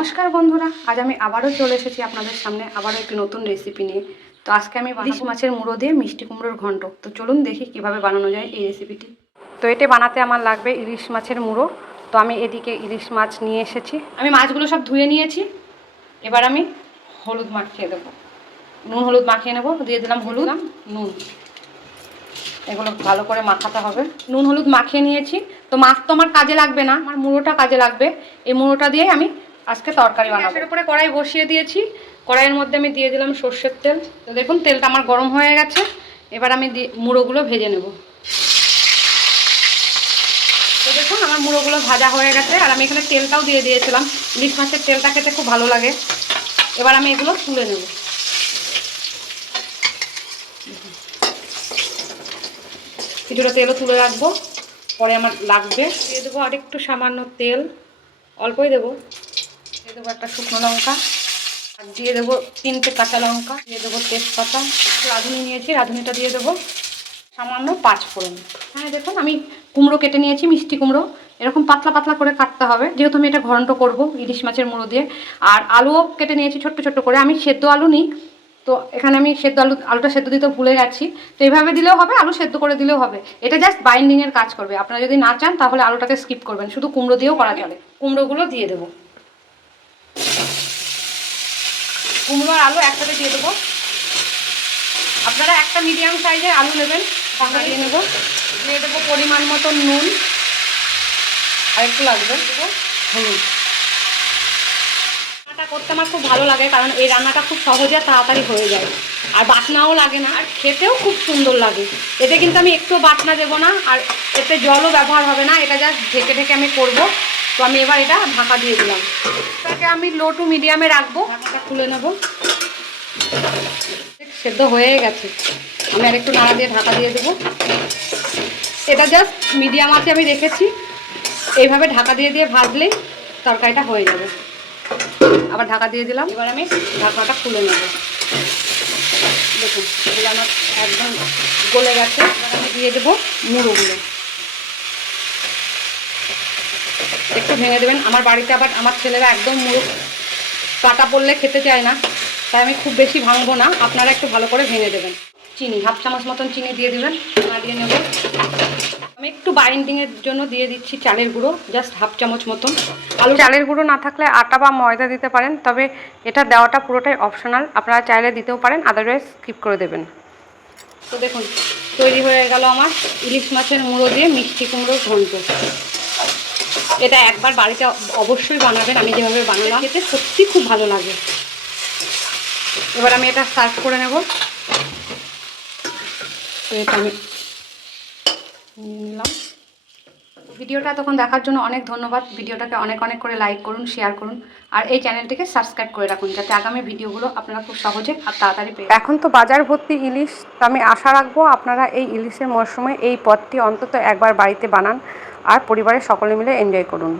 নমস্কার বন্ধুরা আজ আমি আবারও চলে এসেছি আপনাদের সামনে আবারও একটি নতুন রেসিপি নিয়ে। তো আজকে আমি ইলিশ মাছের মুড়ো দিয়ে মিষ্টি কুমড়োর ঘন্ট। তো চলুন দেখি কীভাবে বানানো যায় এই রেসিপিটি তো এটি বানাতে আমার লাগবে ইলিশ মাছের মুড়ো। তো আমি এদিকে ইলিশ মাছ নিয়ে এসেছি। আমি মাছগুলো সব ধুয়ে নিয়েছি। এবার আমি হলুদ মাখিয়ে দেবো। নুন হলুদ মাখিয়ে নেব। দিয়ে দিলাম হলুদ নুন। এগুলো ভালো করে মাখাতে হবে। নুন হলুদ মাখিয়ে নিয়েছি। তো মাছ তো আমার কাজে লাগবে না আমার মুড়োটা কাজে লাগবে। এই মুড়োটা দিয়ে আমি আজকে তরকারি বানাবো। এর উপরে কড়াই বসিয়ে দিয়েছি। কড়াইয়ের মধ্যে আমি দিয়ে দিলাম সর্ষের তেল। তো দেখুন তেলটা আমার গরম হয়ে গেছে। এবার আমি মুড়োগুলো ভেজে নেব। তো দেখুন আমার মুড়োগুলো ভাজা হয়ে গেছে। আর আমি এখানে তেলটাও দিয়ে দিয়েছিলাম। ইলিশ মাছের তেলটা খেতে খুব ভালো লাগে। এবার আমি এগুলো তুলে নেব। কিছুটা তেলও তুলে রাখব। পরে আমার লাগবে। দিয়ে দেবো আর একটু সামান্য তেল। অল্পই দেবো। দিয়ে দেবো একটা শুকনো লঙ্কা, আর দিয়ে দেবো তিনটে কাঁচা লঙ্কা, দিয়ে দেবো তেজপাতা। রাঁধুনি নিয়েছি, রাঁধুনিটা দিয়ে দেবো সামান্য পাঁচ ফোড়ন। হ্যাঁ দেখুন, আমি কুমড়ো কেটে নিয়েছি, মিষ্টি কুমড়ো। এরকম পাতলা পাতলা করে কাটতে হবে। যেহেতু আমি এটা ঘন্ট করব ইলিশ মাছের মুড়ো দিয়ে। আর আলুও কেটে নিয়েছি ছোট্ট ছোট্ট করে। আমি সেদ্ধ আলু নিই, তো এখানে আমি সেদ্ধ আলু, আলুটা সেদ্ধ দিতে ভুলে গেছি। তো এইভাবে দিলেও হবে, আলু সেদ্ধ করে দিলেও হবে। এটা জাস্ট বাইন্ডিংয়ের কাজ করবে। আপনারা যদি না চান, তাহলে আলুটাকে স্কিপ করবেন। শুধু কুমড়ো দিয়েও করা চলে। কুমড়োগুলো দিয়ে দেবো। কুমড়ো আর আলু একসাথে দিয়ে দেবো। আপনারা একটা মিডিয়াম সাইজের আলু নেবেন ঢাকা দিয়ে নেব। দিয়ে দেবো পরিমাণ মতো নুন আর একটু লাগবে হলুদ। রান্নাটা করতে আমার খুব ভালো লাগে, কারণ এই রান্নাটা খুব সহজে তাড়াতাড়ি হয়ে যায়। আর বাটনাও লাগে না, আর খেতেও খুব সুন্দর লাগে। এতে কিন্তু আমি একটু বাটনা দেবো না, আর এতে জলও ব্যবহার হবে না, এটা জাস্ট ঢেকে ঢেকে আমি করব। তো আমি এবার এটা ঢাকা দিয়ে দিলাম। এটাকে আমি লো টু মিডিয়ামে রাখব। খুলে নেব। সেদ্ধ হয়ে গেছে। আমি আর একটু নাড়া দিয়ে ঢাকা দিয়ে দেবো। এটা জাস্ট মিডিয়াম আছে আমি রেখেছি। এইভাবে ঢাকা দিয়ে দিয়ে ভাজলেই তরকারিটা হয়ে যাবে। আবার ঢাকা দিয়ে দিলাম। এবার আমি ঢাকাটা খুলে নেব। দেখুন, এগুলো আমার একদম গলে গেছে। এবার আমি দিয়ে দেবো মুড়োগুলো। একটু ভেঙে দেবেন। আমার বাড়িতে আবার আমার ছেলেরা একদম মুড়ো কাটা পড়লে খেতে চায় না তাই আমি খুব বেশি ভাঙবো না। আপনারা একটু ভালো করে ভেঙে দেবেন। চিনি হাফ চামচ মতন চিনি দিয়ে দেবেন দিয়ে নেব। আমি একটু বাইন্ডিংয়ের জন্য দিয়ে দিচ্ছি চালের গুঁড়ো জাস্ট হাফ চামচ মতন। আলু চালের গুঁড়ো না থাকলে আটা বা ময়দা দিতে পারেন তবে এটা দেওয়াটা পুরোটাই অপশনাল আপনারা চাইলে দিতেও পারেন আদারওয়াইজ স্কিপ করে দেবেন। তো দেখুন তৈরি হয়ে গেল আমার ইলিশ মাছের মুড়ো দিয়ে মিষ্টি কুমড়োর ঘন্ট। এটা একবার বাড়িতে অবশ্যই বানাবেন, আমি যেভাবে বানালাম। খেতে সত্যি খুব ভালো লাগে। এবার আমি এটা সার্ভ করে নেব। আমি নিয়ে নিলাম। ভিডিওটা তখন দেখার জন্য অনেক ধন্যবাদ। ভিডিওটাকে অনেক অনেক করে লাইক করুন শেয়ার করুন, আর এই চ্যানেলটিকে সাবস্ক্রাইব করে রাখুন যাতে আগামী ভিডিওগুলো আপনারা খুব সহজে আর তাড়াতাড়ি পেয়ে এখন তো বাজার ভর্তি ইলিশ, তো আমি আশা রাখব আপনারা এই ইলিশের মরশুমে এই পথটি অন্তত একবার বাড়িতে বানান আর পরিবারের সকলে মিলে এনজয় করুন।